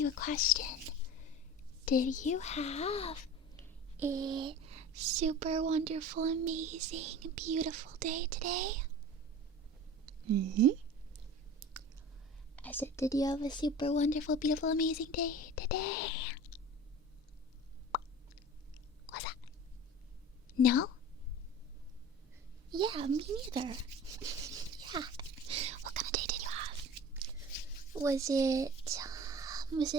you a question. Did you have a super wonderful, amazing, beautiful day today? I said, did you have a super wonderful, beautiful, amazing day today? What's that? No? Yeah, me neither. Yeah. What kind of day did you have? Was it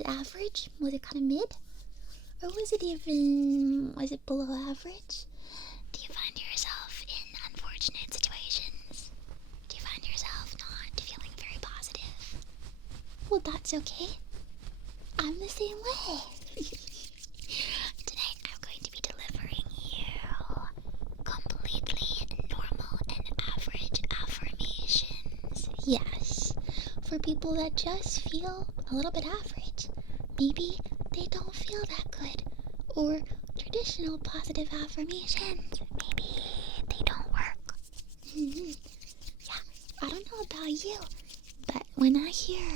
average? Was it kind of mid? Or was it below average? Do you find yourself in unfortunate situations? Do you find yourself not feeling very positive? Well, that's okay. I'm the same way. Tonight I'm going to be delivering you completely normal and average affirmations. Yes, for people that just feel a little bit average. Maybe they don't feel that good. Or traditional positive affirmations, maybe they don't work. Yeah, I don't know about you, but when I hear...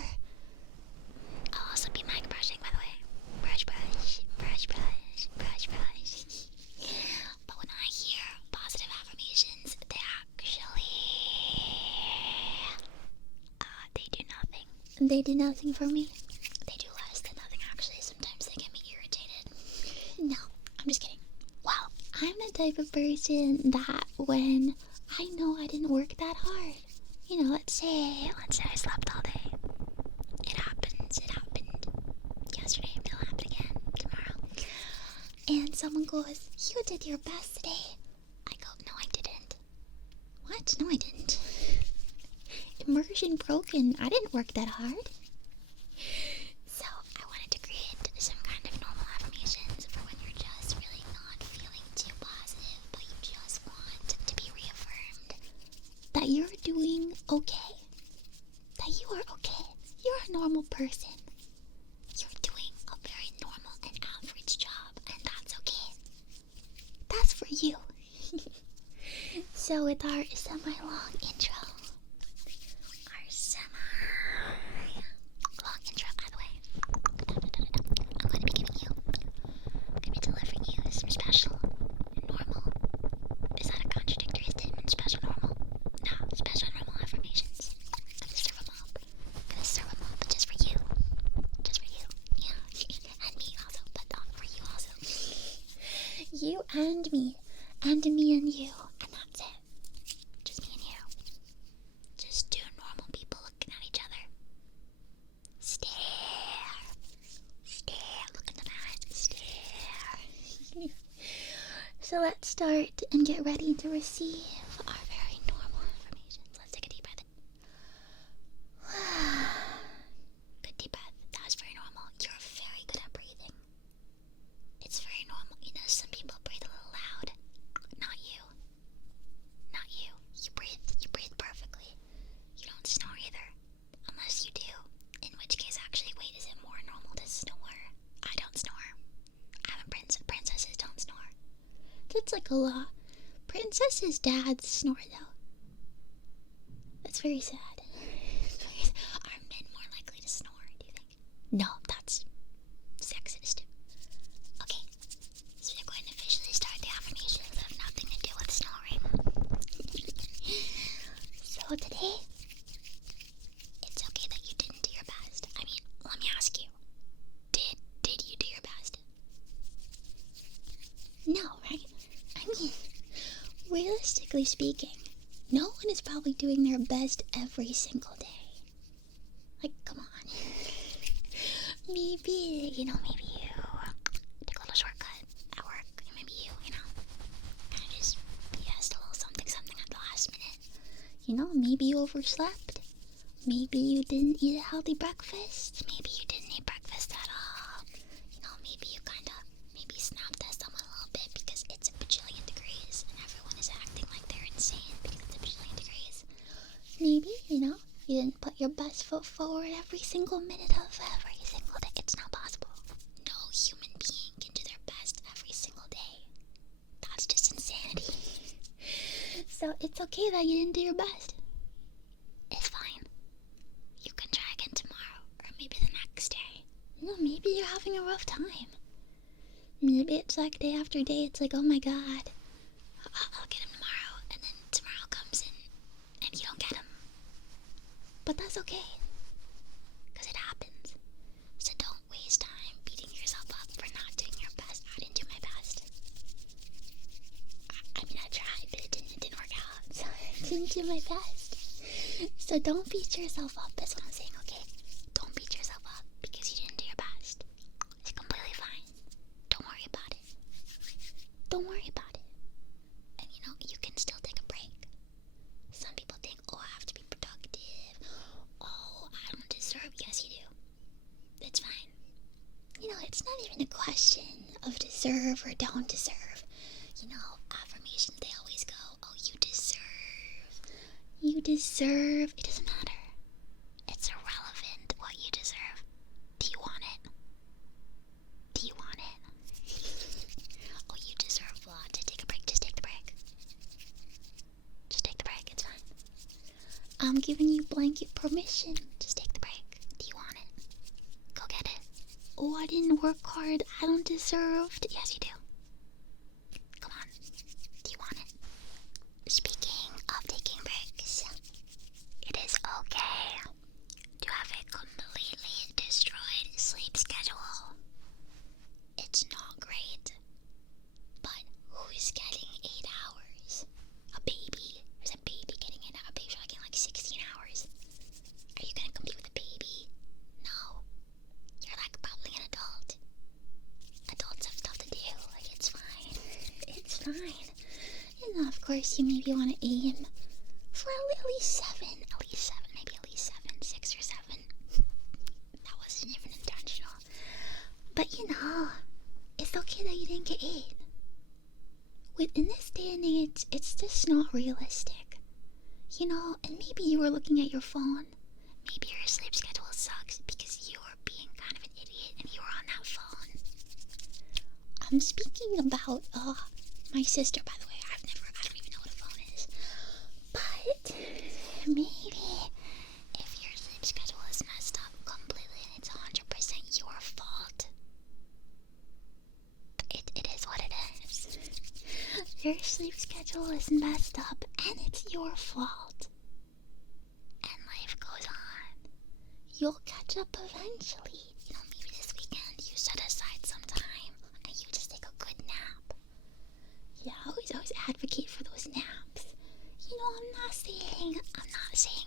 I'll also be mic brushing, by the way. Brush, brush, brush, brush, brush, brush. But when I hear positive affirmations, they actually... they do nothing. They do nothing for me. They do less than nothing, actually. Sometimes they get me irritated. No, I'm just kidding. Well, I'm the type of person that when I know I didn't work that hard, you know, let's say I slept all day. It happens, it happened yesterday, it'll happen again tomorrow. And someone goes, you did your best today. I go, no I didn't. What? No I didn't. Immersion broken. I didn't work that hard. So I wanted to create some kind of normal affirmations for when you're just really not feeling too positive, but you just want to be reaffirmed that you're doing okay. That you are okay. You're a normal person. You're doing a very normal and average job, and that's okay. That's for you. So with our semi-long intro, long intro, by the way, I'm going to be delivering you some special, normal, is that a contradictory statement? Special, normal? No, special, normal affirmations. I'm gonna serve them up, just for you. Just for you, yeah, and me also, but not for you also. You and me and you, and that's it. Just me and you. Just two normal people looking at each other. Stare, look in the eyes, stare. So let's start and get ready to receive our very normal affirmations. Let's take a deep breath. Good deep breath. That was very normal. You're very good at breathing. It's very normal. You know, some people breathe a little loud. Not you. Not you. You breathe perfectly. You don't snore either. Unless you do. In which case, actually, wait, is it more normal to snore? I don't snore. I'm a princess. Princesses don't snore. That's like a law. Princesses' dads snore, though. That's very sad. Are men more likely to snore, do you think? No, that's sexist. Okay, so we're going to officially start the affirmations that have nothing to do with snoring. So today, it's okay that you didn't do your best. I mean, let me ask you. Did you do your best? No, right? I mean, realistically speaking, no one is probably doing their best every single day. Like, come on. Maybe you took a little shortcut at work. Maybe you kind of just BS'd a little something at the last minute. Maybe you overslept. Maybe you didn't eat a healthy breakfast. Maybe you didn't eat breakfast at all. Maybe you maybe snapped at someone a little bit because it's a bajillion degrees and everyone is acting like they're insane because it's a bajillion degrees. Maybe, you didn't put your best foot forward every single minute of every single day. It's not possible. No human being can do their best every single day. That's just insanity. So it's okay that you didn't do your best. It's fine. You can try again tomorrow or maybe the next day. having a rough time. Maybe it's like day after day, it's like, oh my god, I'll get him tomorrow, and then tomorrow comes and you don't get him. But that's okay, because it happens. So don't waste time beating yourself up for not doing your best. I didn't do my best. I mean, I tried, but it didn't work out, so I didn't do my best. So don't beat yourself up, that's what I'm saying, okay? Don't beat yourself up because you didn't do your best. It's completely fine. Don't worry about it. Don't worry about it. And you know, you can still take a break. Some people think, oh, I have to be productive. Oh, I don't deserve. Yes, you do. It's fine. You know, it's not even a question of deserve or don't deserve. You know, affirmations, they always go, oh, you deserve. You deserve. It doesn't matter. It's irrelevant what you deserve. Do you want it? Do you want it? Oh, you deserve to take a break. Just take the break. Just take the break. It's fine. I'm giving you blanket permission. Just take the break. Do you want it? Go get it. Oh, I didn't work hard. I don't deserve to. Yes, you do. Come on. Do you want it? Speaking of taking breaks, it is okay to have a completely destroyed sleep schedule. It's not great, but who's getting 8 hours? A baby? There's a baby getting 8 hours. A baby's getting like 16 hours. Are you gonna compete with a baby? No. You're like probably an adult. Adults have stuff to do. Like, it's fine. It's fine. And of course, you maybe want to aim for at least 7, maybe at least 7, 6 or 7. That wasn't even intentional. But you know, it's okay that you didn't get 8. In this day and age, it's just not realistic. You know, and maybe you were looking at your phone. Maybe your sleep schedule sucks because you were being kind of an idiot and you were on that phone. I'm speaking about, my sister, by the way. I don't even know what a phone is. But maybe if your sleep schedule is messed up completely and it's 100% your fault, it is what it is. Your sleep schedule is messed up and it's your fault. And life goes on. You'll catch up eventually. You know, maybe this weekend you set aside some time and you just take a good nap. Yeah, I always advocate for those naps. You know, I'm not saying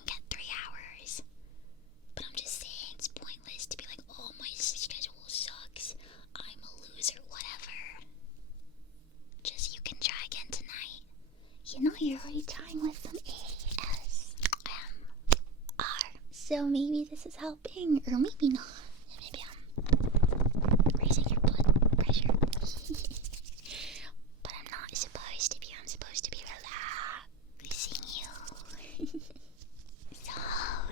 get 3 hours. But I'm just saying it's pointless to be like, oh, my schedule sucks. I'm a loser, whatever. Just you can try again tonight. You know, you're already trying with some ASMR. So maybe this is helping, or maybe not. Maybe I'm raising your blood pressure. But I'm not supposed to be. I'm supposed to be relaxing you. So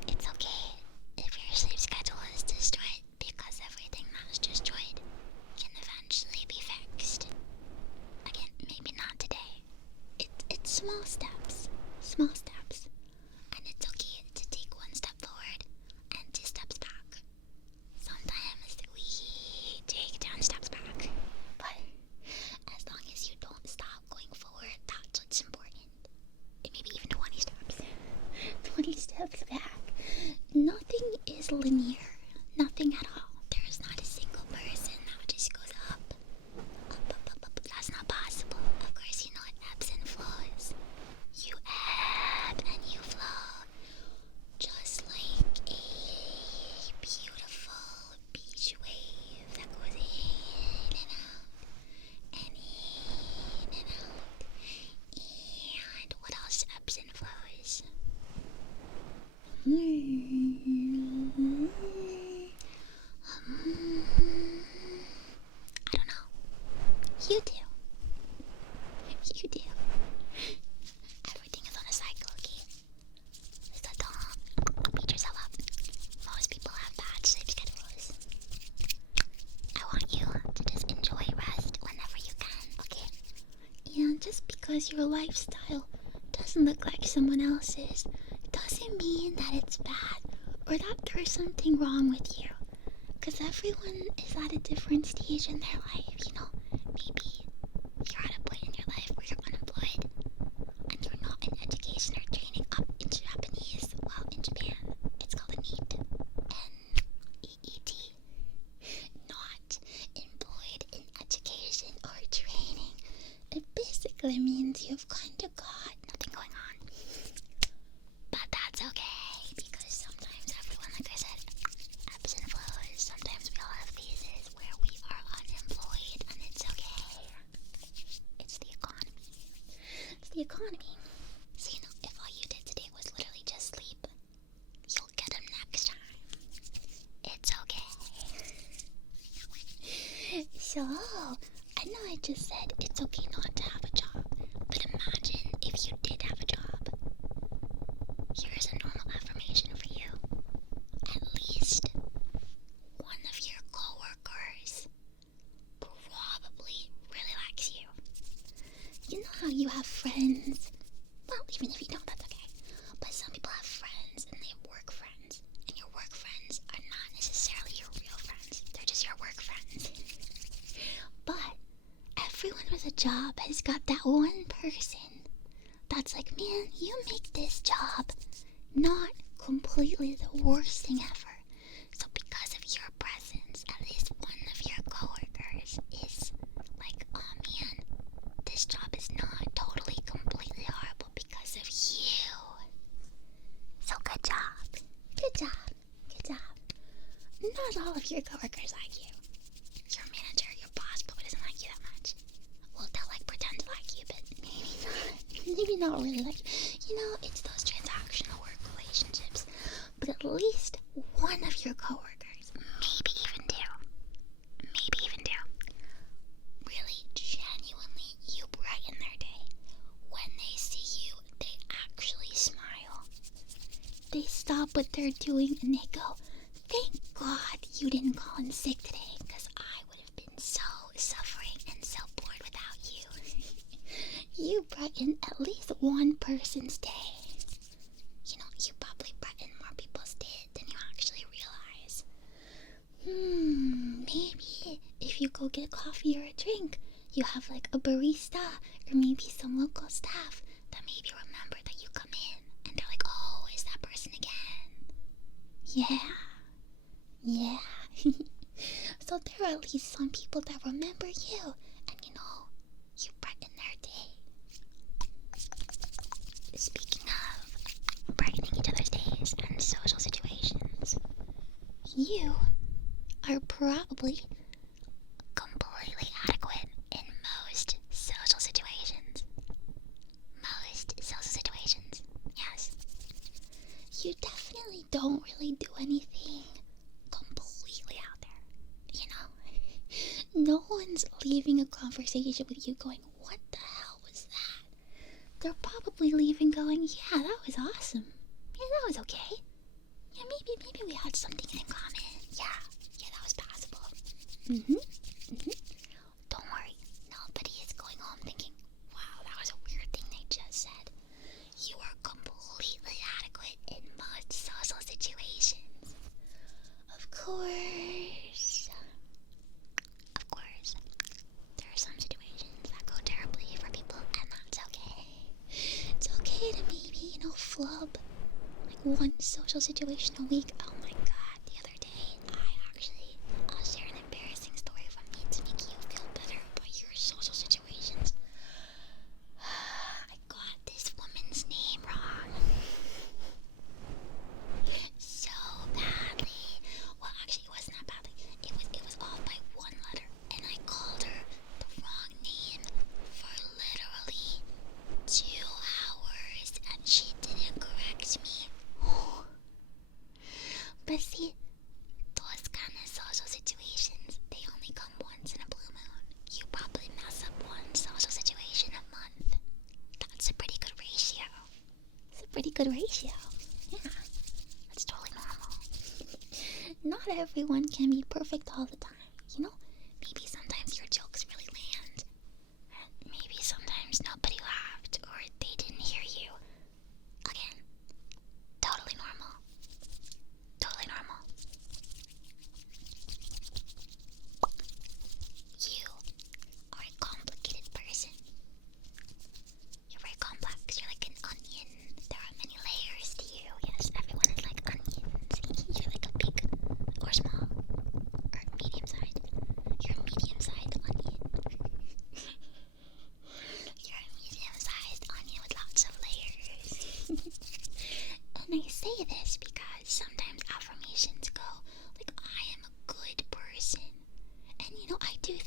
it's okay if your sleep schedule is destroyed, because everything that was destroyed can eventually be fixed. Again, maybe not today. It's small steps. Small steps. And it's okay to take 1 step forward and 2 steps back. Sometimes we take 10 steps back. But as long as you don't stop going forward, that's what's important. And maybe even 20 steps. 20 steps back. Nothing is linear. Nothing at all. There is not a single person that just goes up. Up. That's not possible. Of course, you know it ebbs and flows. You ebb and you flow. Just like a beautiful beach wave that goes in and out. And in and out. And what else ebbs and flows? I don't know. You do. You do. Everything is on a cycle, okay? So don't beat yourself up. Most people have bad sleep schedules. I want you to just enjoy rest whenever you can, okay? And just because your lifestyle doesn't look like someone else's doesn't mean that it's bad or that there's something wrong with you. because everyone is at a different stage in their life, you know? Maybe you're at a point in your life where you're unemployed and you're not in education or training up in Japanese. Well, in Japan, it's called a NEET. N-E-E-T. Not employed in education or training. It basically means you've kind of got nothing going on. But that's okay, because sometimes everyone, like I said, ebbs and flows. Sometimes we all have phases where we are unemployed, and it's okay. It's the economy. It's the economy. So, you know, if all you did today was literally just sleep, you'll get them next time. It's okay. So, I know I just said it's okay not to have a job, but imagine if you did have a job. Here's a normal affirmation for you. At least one of your coworkers probably really likes you. You know how you have friends? Well, even if you don't, that's okay. But some people have friends and they have work friends. And your work friends are not necessarily your real friends. They're just your work friends. But everyone with a job has got that one person that's like, man, you make this job not completely the worst thing ever. So because of your presence, at least one of your coworkers is like, oh man, this job is not totally completely horrible because of you. So good job. Good job. Good job. Not all of your coworkers like you. Your manager, your boss probably doesn't like you that much. Well, they'll like pretend to like you, but maybe not. Maybe not really like you. You know, it's those transactional work relationships. But at least one of your coworkers, maybe even two, really genuinely you brighten their day. When they see you, they actually smile. They stop what they're doing and they go, thank God you didn't call in sick today, because I would have been so suffering and so bored without you. You brighten at least one person's day. You know, you probably brighten more people's day than you actually realize. Maybe if you go get coffee or a drink, you have like a barista or maybe some local staff that maybe remember that you come in and they're like, oh, is that person again? Yeah. So there are at least some people that remember you, and you know, you brighten their day. Speaking of brightening each other's days and social situations, you are probably completely adequate in most social situations. Yes. You definitely don't really do anything completely out there, you know? No one's leaving a conversation with you going, what the hell was that? They're probably leaving going, yeah, that was awesome. Yeah, that was okay. Yeah, maybe we had something in common. Yeah, that was passable. Don't worry, nobody is going home thinking, wow, that was a weird thing they just said. You are completely adequate in most social situations. Of course, there are some situations that go terribly for people, and that's okay. It's okay to maybe, you know, flub like one social situation a week. Oh my god, the other day, I'll share an embarrassing story from me to make you feel better about your social situations. I got this woman's name wrong. So badly. Well, actually, it wasn't that badly. It was off by one letter, and I called her the wrong name for literally 2 hours, and she didn't correct me. But see, those kind of social situations, they only come once in a blue moon. You probably mess up one social situation a month. That's a pretty good ratio. Yeah, that's totally normal. Not everyone can be perfect all the time, you know? Maybe sometimes your jokes really land. And maybe sometimes nobody laughed or they didn't hear you. Again, totally normal.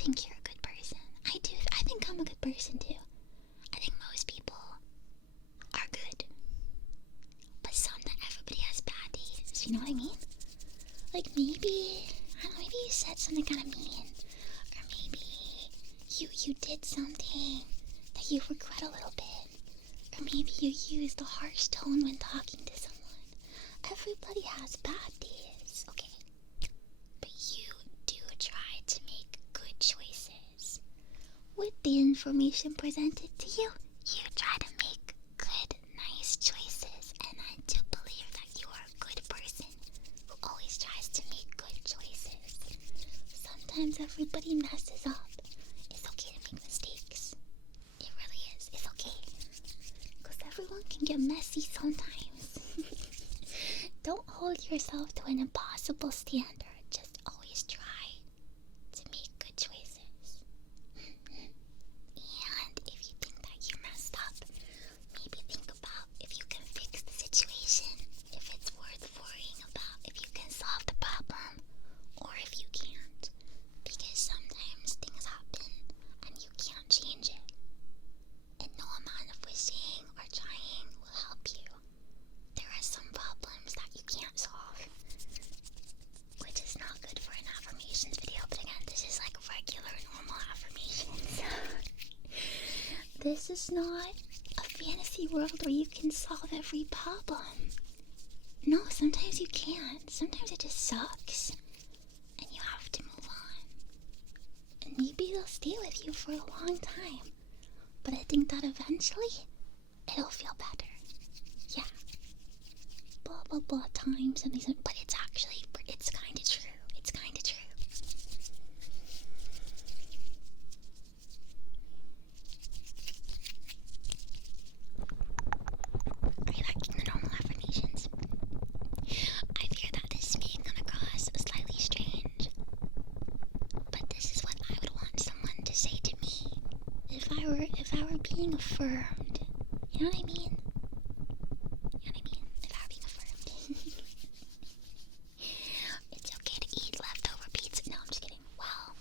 think you're a good person. I do. I think I'm a good person too. I think most people are good. But everybody has bad days, you know what I mean? Like maybe, I don't know, maybe you said something kind of mean. Or maybe you did something that you regret a little bit. Or maybe you used a harsh tone when talking to someone. Everybody has bad days, okay? But you do try to make good choices. With the information presented to you, you try to make good, nice choices. And I do believe that you are a good person who always tries to make good choices. Sometimes everybody messes up. It's okay to make mistakes. It really is. It's okay. Because everyone can get messy sometimes. Don't hold yourself to an impossible standard. Just always try to make good choices. And if you think that you messed up, maybe think about if you can fix the situation, if it's worth worrying about, if you can solve the problem, or if you can't. Because sometimes things happen and you can't change it. And no amount of wishing or trying will help you. There are some problems that you can't solve, which is not good for an affirmations video. But again, this is like regular, normal affirmations. This is not a fantasy world where you can solve every problem. No, sometimes you can't. Sometimes it just sucks. And you have to move on. And maybe they'll stay with you for a long time. But I think that eventually, it'll feel better. Yeah. Blah, blah, blah times and these, but it's actually, it's kind of true. It's kind of true. Are you liking the normal affirmations? I fear that this may come across slightly strange, but this is what I would want someone to say to me if I were being affirmed. You know what I mean? You know what I mean? If I were being affirmed. It's okay to eat leftover pizza. No, I'm just kidding. Well,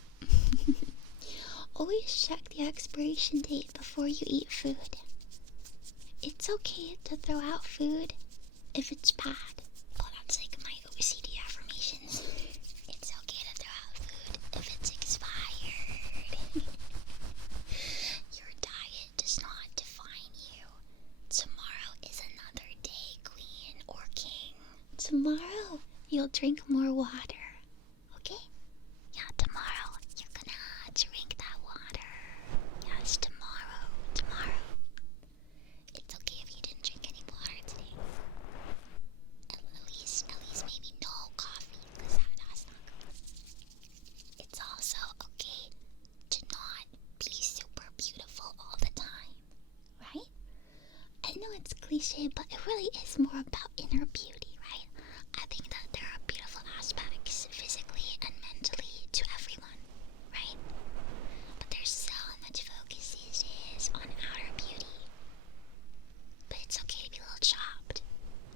always check the expiration date before you eat food. It's okay to throw out food if it's bad. Oh, that's like my OCD affirmations. It's okay to throw out food if it's expired. Your diet does not define you. Tomorrow is another day, queen or king. Tomorrow, you'll drink more water. Okay? Yeah, tomorrow, you're gonna drink that water. Yes, tomorrow. It's okay if you didn't drink any water today. At least maybe no coffee, because that's not good. It's also okay to not be super beautiful all the time, right? I know it's cliche, but it really is more about inner beauty, right? I think that there are beautiful aspects physically and mentally to everyone, right? But there's so much focus these days on outer beauty. But it's okay to be a little chopped.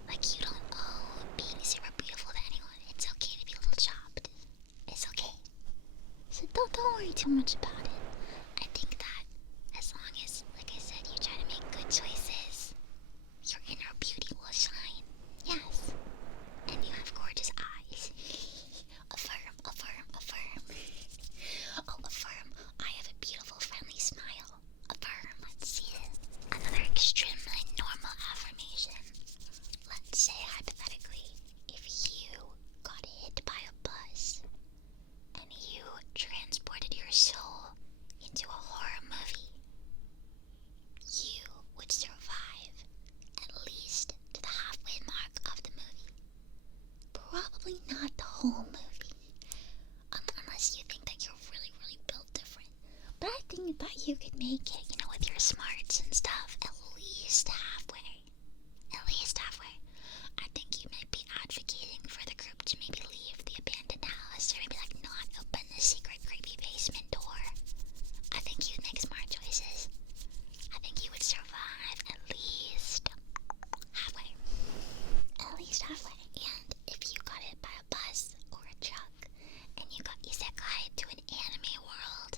Like, you don't owe being super beautiful to anyone. It's okay to be a little chopped. It's okay. So don't worry too much about it. I think that as long as, like I said, you try to make good choices, your inner beauty will shine. Yes. And you have gorgeous eyes. Affirm, affirm, affirm. Oh, affirm. I have a beautiful, friendly smile. Affirm. Let's see it. Another extremely normal affirmation. Let's say, hypothetically, if you got hit by a bus and you transported your soul into a horror movie, you would survive at least to the halfway mark of the movie. Probably not the whole movie, unless you think that you're really, really built different. But I think that you could make it, you know, with your smarts and stuff, at least halfway. At least halfway. I think you might be advocating for the group to maybe leave the abandoned house, or maybe like not open the secret creepy basement door. I think you'd make smart choices. I think you would survive at least halfway. At least halfway. And if you got hit by a bus or a truck and you got isekai to an anime world,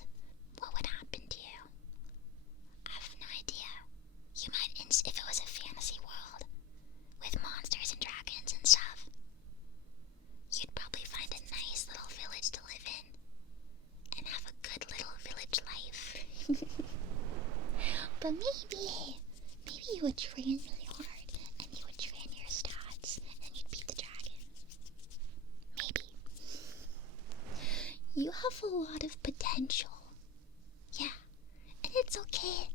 but maybe you would train really hard and you would train your stats and you'd beat the dragon. Maybe. You have a lot of potential. Yeah, and it's okay,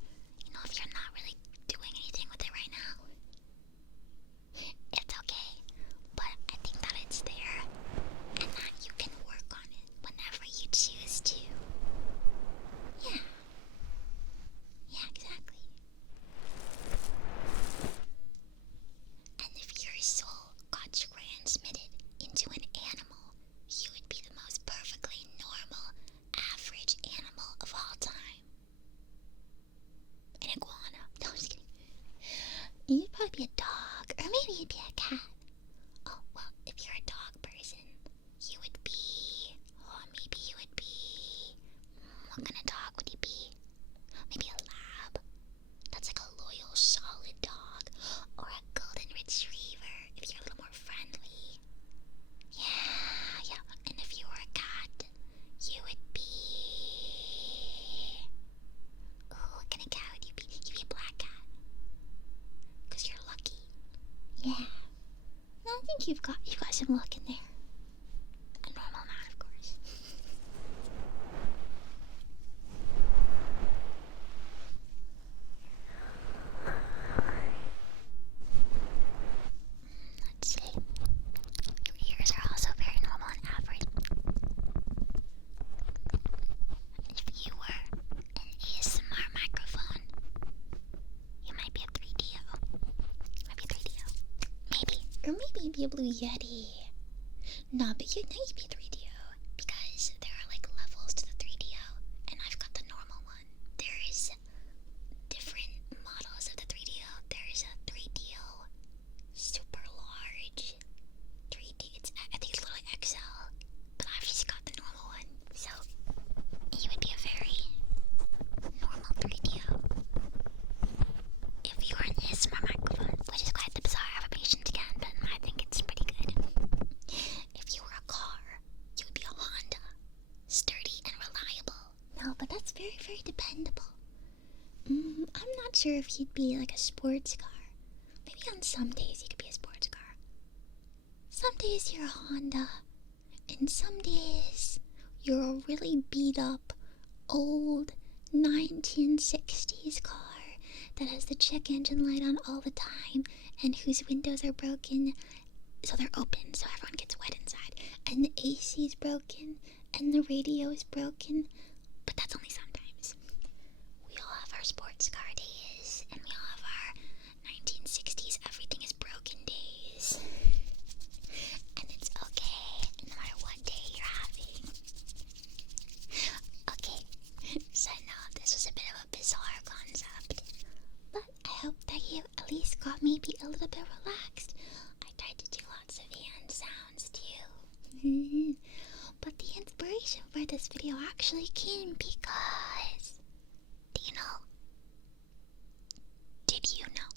you know, if you're not really doing anything with it right now. It's okay, but I think that it's there and that you can work on it whenever you choose to. Yeah. Yeah, exactly. And if your soul got transmitted into an animal, you would be the most perfectly normal, average animal of all time. An iguana. No, I'm just kidding. You'd probably be a dog, or maybe you'd be a cat. Oh, well, if you're a dog person, you would be... Oh, maybe you would be... What kind of dog would you be? Maybe a lab. That's like a loyal, solid dog. Or a golden retriever, if you're a little more friendly. Yeah. And if you were a cat, you would be... Oh, what kind of cat would you be? You'd be a black cat. Because you're lucky. Yeah. No, I think you've got some luck in there. A normal amount, of course. Let's see. Your ears are also very normal and average. If you were an ASMR microphone, you might be a 3DO. Maybe. Or maybe you'd be a Blue Yeti. No, but you'd be a 3DO. Because there are like levels to the 3DO. And I've got the normal one. There's different models of the 3DO. There's a 3DO super large 3D. I think it's literally XL. But I've just got the normal one. So you would be a very normal 3DO. If you were an ASMR microphone, which is quite the bizarre affirmation again, but I think it's pretty good. If you were a car, you would be a Honda. Sturdy and reliable. No, but that's very, very dependable. I'm not sure if you'd be like a sports car. Maybe on some days you could be a sports car. Some days you're a Honda. And some days you're a really beat up, old 1960s car that has the check engine light on all the time and whose windows are broken, so they're open so everyone gets wet inside, and the AC's broken and the radio is broken, but that's only sometimes. We all have our sports car days and we all have our 1960s everything is broken days, and it's okay no matter what day you're having. Okay, so I know this was a bit of a bizarre concept, but I hope that you at least got maybe a little bit relaxed. I tried to do lots of hand sounds too. But the inspiration for this video actually came because... Did you know?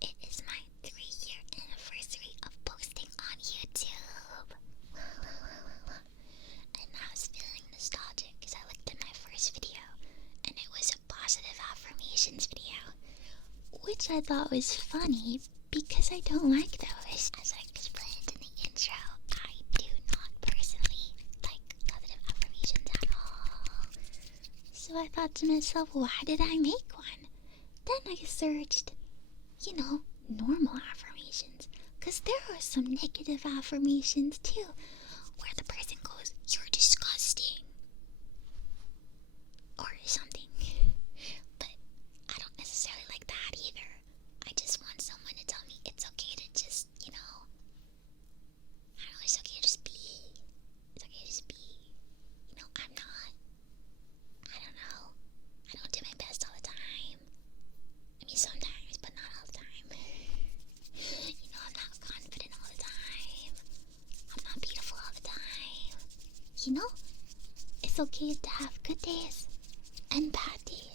It is my 3-year anniversary of posting on YouTube. And I was feeling nostalgic because I looked at my first video and it was a positive affirmations video, which I thought was funny because I don't like those. As I explained in the intro, I do not personally like positive affirmations at all. So I thought to myself, why did I make one? Then I searched, normal affirmations. Because there are some negative affirmations too, where the person goes, "You're disgusting," or something. But I don't necessarily like that either. I just want someone to tell me it's okay to just, I don't know, it's okay to just be. It's okay to just be. I'm not, I don't know. I don't do my best all the time. I mean, sometimes, but not all the time. I'm not confident all the time. I'm not beautiful all the time. It's okay to have good days and bad days.